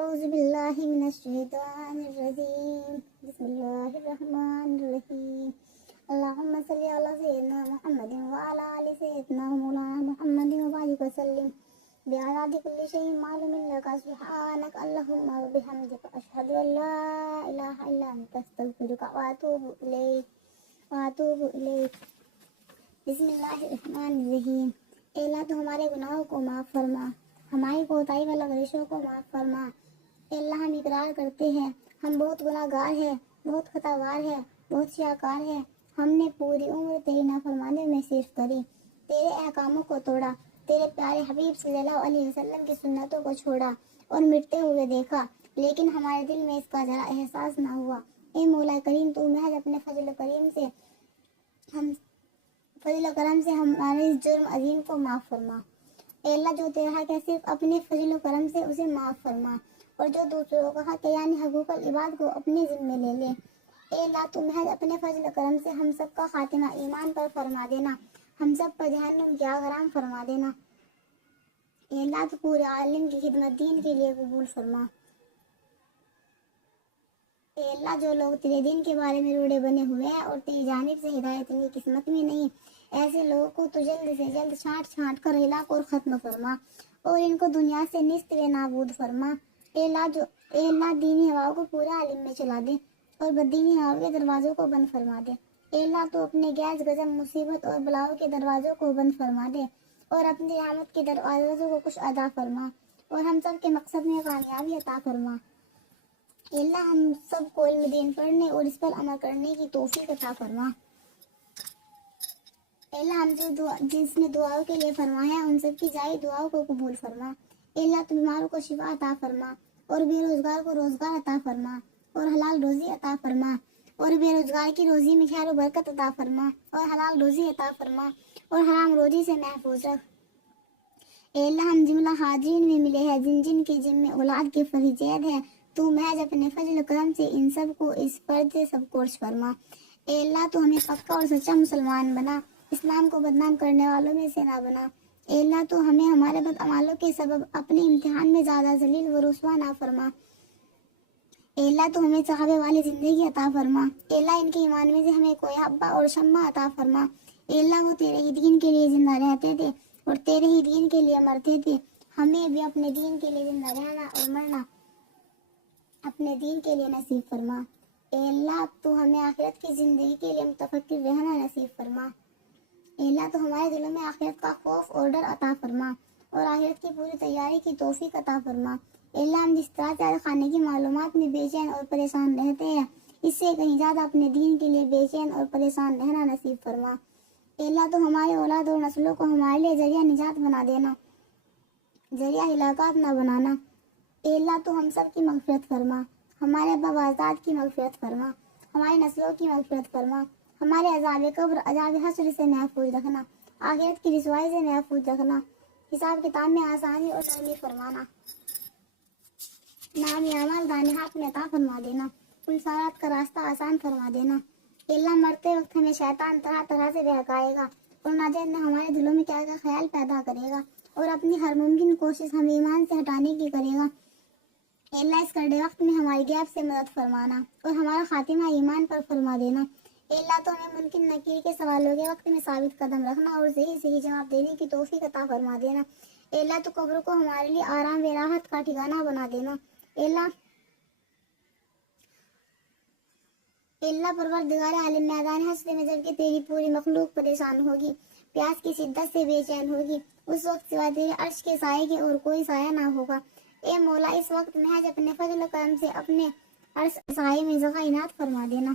أعوذ بالله من الشيطان الرجيم بسم الله الرحمن الرحيم اللهم صل على سيدنا محمد وعلى آل سيدنا مولانا محمد وبارك وسلم بعدد كل شيء معلوم لك سبحانك اللهم وبحمدك أشهد أن لا إله إلا أنت أستغفرك وأتوب إليك بسم الله الرحمن الرحيم اے اللہ تو ہمارے گناہوں کو معاف فرما، ہماری کوتاہی و لغزشوں کو معاف فرما۔ اے اللہ ہم اقرار کرتے ہیں ہم بہت گناہ گار ہیں، بہت خطا وار ہیں، بہت شیاکار ہیں۔ ہم نے پوری عمر تیری نافرمانی میں صرف کری، تیرے احکاموں کو توڑا، تیرے پیارے حبیب صلی اللہ علیہ وسلم کی سنتوں کو چھوڑا اور مٹتے ہوئے دیکھا، لیکن ہمارے دل میں اس کا ذرا احساس نہ ہوا۔ اے مولا کریم تو محض اپنے فضل و کرم سے ہمارے اس جرم عظیم کو معاف فرما۔ اے اللہ جو تیرا حق ہے صرف اپنے فضل و کرم سے اسے معاف فرما، اور جو دوسروں کا حق ہے یعنی حقوق العباد کو اپنے ذمے لے لے۔ اے اللہ تو محض اپنے فضل و کرم سے ہم سب کا خاتمہ ایمان پر فرما دینا، ہم سب پر جہنم کی آگ حرام فرما دینا۔ اے اللہ تو پورے عالم کی خدمت دین کے لیے قبول فرما۔ اے اللہ جو لوگ تیرے دین کے بارے میں روڑے بنے ہوئے ہیں اور تیری جانب سے ہدایت ان کی قسمت میں نہیں، ایسے لوگوں کو تو جلد سے جلد چھانٹ کر ہلاک اور ختم فرما، اور ان کو دنیا سے نست و نابود فرما۔ اے اللہ دینی ہواؤں کو پورے عالم میں چلا دے اور بددینی ہواؤں کے دروازوں کو بند فرما دے۔ اے اللہ تو اپنے گیس غضب مصیبت اور بلاؤں کے دروازوں کو بند فرما دے اور اپنی رحمت کے دروازوں کو کچھ عطا فرما، اور ہم سب کے مقصد میں کامیابی عطا فرما۔ اے اللہ ہم سب کو علم دین پڑھنے اور اس پر عمل کرنے کی توفیق عطا فرما۔ اے اللہ ہم سے جس نے دعاؤں کے لیے فرمایا ہے ان سب کی جاری دعاؤں کو قبول فرما۔ اے اللہ تو بیماروں کو شفا عطا فرما، اور بے روزگار کو روزگار عطا فرما، اور حلال روزی عطا فرما، اور بے روزگار کی روزی میں خیر و برکت عطا فرما، اور حلال روزی عطا فرما، اور حرام روزی سے محفوظ رکھ۔ اے اللہ ہم جملہ حاضرین میں ملے ہیں جن کے جن میں اولاد کی فریضیت ہے، تو محض اپنے فضل و کرم سے ان سب کو اس فرض سے سب کوش فرما۔ اے اللہ تو ہمیں پکا اور سچا مسلمان بنا، اسلام کو بدنام کرنے والوں میں سے نہ بنا۔ اے اللہ تو ہمیں ہمارے بدعمالوں کے سبب اپنے امتحان میں زیادہ ذلیل و رسوا نہ فرما۔ اے اللہ تو ہمیں صحابہ والی زندگی عطا فرما۔ اے اللہ ان کے ایمان میں سے ہمیں کوئی حبہ اور شمع عطا فرما۔ اے اللہ وہ تیرے ہی دین کے لیے زندہ رہتے تھے اور تیرے ہی دین کے لیے مرتے تھے، ہمیں بھی اپنے دین کے لیے زندہ رہنا اور مرنا اپنے دین کے لیے نصیب فرما۔ اے اللہ تو ہمیں آخرت کی زندگی کے لیے متفکر رہنا نصیب فرما۔ اے اللہ تو ہمارے دلوں میں آخرت کا خوف اور ڈر عطا فرما، اور آخرت کی پوری تیاری کی توفیق عطا فرما۔ اے اللہ ہم جس طرح سے خانے کی معلومات میں بے چین اور پریشان رہتے ہیں، اس سے کہیں زیادہ اپنے دین کے لیے بے چین اور پریشان رہنا نصیب فرما۔ اے اللہ تو ہمارے اولاد اور نسلوں کو ہمارے لیے ذریعہ نجات بنا دینا، ذریعہ ہلاکت نہ بنانا۔ اے اللہ تو ہم سب کی مغفرت فرما، ہمارے ابا و اجداد کی مغفرت فرما، ہماری نسلوں کی مغفرت فرما، ہمارے عذاب قبر عذاب حشر سے محفوظ رکھنا، آخرت کی رسوائی سے محفوظ رکھنا، حساب کتاب میں آسانی اور نرمی فرمانا، نام اعمال دائیں ہاتھ میں عطا فرما دینا، پلسارات کا راستہ آسان فرما دینا۔ اے اللہ مرتے وقت ہمیں شیطان طرح طرح سے بہکائے گا اور نہ جانے ہمارے دلوں میں کیا خیال پیدا کرے گا، اور اپنی ہر ممکن کوشش ہمیں ایمان سے ہٹانے کی کرے گا۔ اے اللہ اس کڑے وقت میں ہماری غیب سے مدد فرمانا اور ہمارا خاتمہ ایمان پر فرما دینا۔ اے اللہ تو ہمیں ممکن نکیر کے سوالوں کے وقت میں ثابت قدم رکھنا اور صحیح جواب دینے کی توفیق عطا فرما دینا۔ اے اللہ تو قبر کو ہمارے لیے آرام و راحت کا ٹھکانہ بنا دینا۔ اے اللہ پروردگار عالم میدان حشر میں جب کہ تیری پوری مخلوق پریشان ہوگی، پیاس کی شدت سے بے چین ہوگی، اس وقت سوائے تیرے عرش کے سائے کے اور کوئی سایہ نہ ہوگا۔ اے مولا اس وقت محض اپنے فضل و کرم سے اپنے عرش سائے میں جگہ عنایت فرما دینا،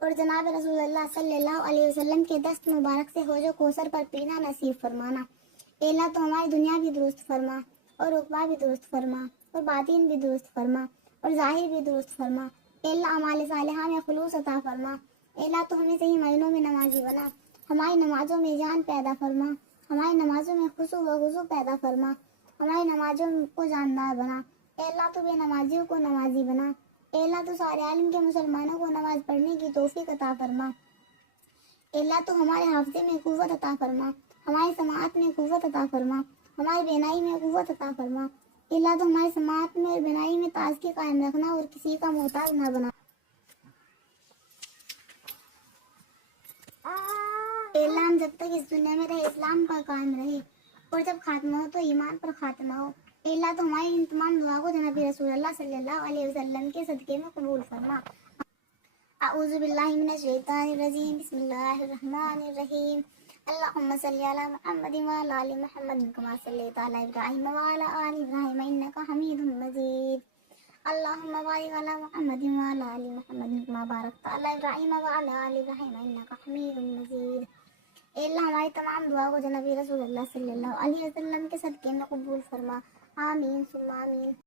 اور جناب رسول اللہ صلی اللہ علیہ وسلم کے دست مبارک سے حوض کوثر پر پینا نصیب فرمانا۔ اے اللہ تو ہماری دنیا بھی درست فرما، اور عقبہ بھی درست فرما، اور باطن بھی درست فرما، اور ظاہر بھی درست فرما۔ اے اللہ اعمال صالحہ میں خلوص عطا فرما۔ اے اللہ تو ہمیں صحیح معنوں میں نمازی بنا، ہماری نمازوں میں جان پیدا فرما، ہماری نمازوں میں خشوع و خضوع پیدا فرما، ہماری نمازوں کو جاندار بنا۔ اے اللہ تو بے نمازیوں کو نمازی بنا۔ اے اللہ تو سارے عالم کے مسلمانوں کو نماز پڑھنے کی توفیق عطا فرما۔ اے اللہ تو ہمارے حافظے میں قوت عطا فرما، ہماری سماعت میں قوت عطا فرما، ہماری بینائی میں قوت عطا فرما، اللہ تو ہمارے سماعت میں اور بنائی میں تازگی قائم رکھنا اور کسی کا محتاج نہ بنا۔ اللہ ہم جب تک اس دنیا میں رہے اسلام کا قائم رہے اور جب خاتمہ ہو تو ایمان پر خاتمہ ہو۔ اللہ تو ہماری ان تمام دعا کو جناب رسول اللہ صلی اللہ علیہ وسلم کے صدقے میں قبول فرما۔ اعوذ باللہ من الشیطان الرجیم، بسم اللہ الرحمن الرحیم۔ اللہم صلی علی محمد وعلی آل محمد کما صلیت علی ابراہیم وعلی آل ابراہیم انک حمید مجید۔ اللہم بارک علی محمد وعلی آل محمد کما بارکت علی ابراہیم وعلی آل ابراہیم انک حمید مجید۔ اے اللہ ہماری تمام دعا کو جناب رسول اللہ صلی اللہ علیہ وسلم کے صدقے میں قبول فرما۔ آمین ثم آمین۔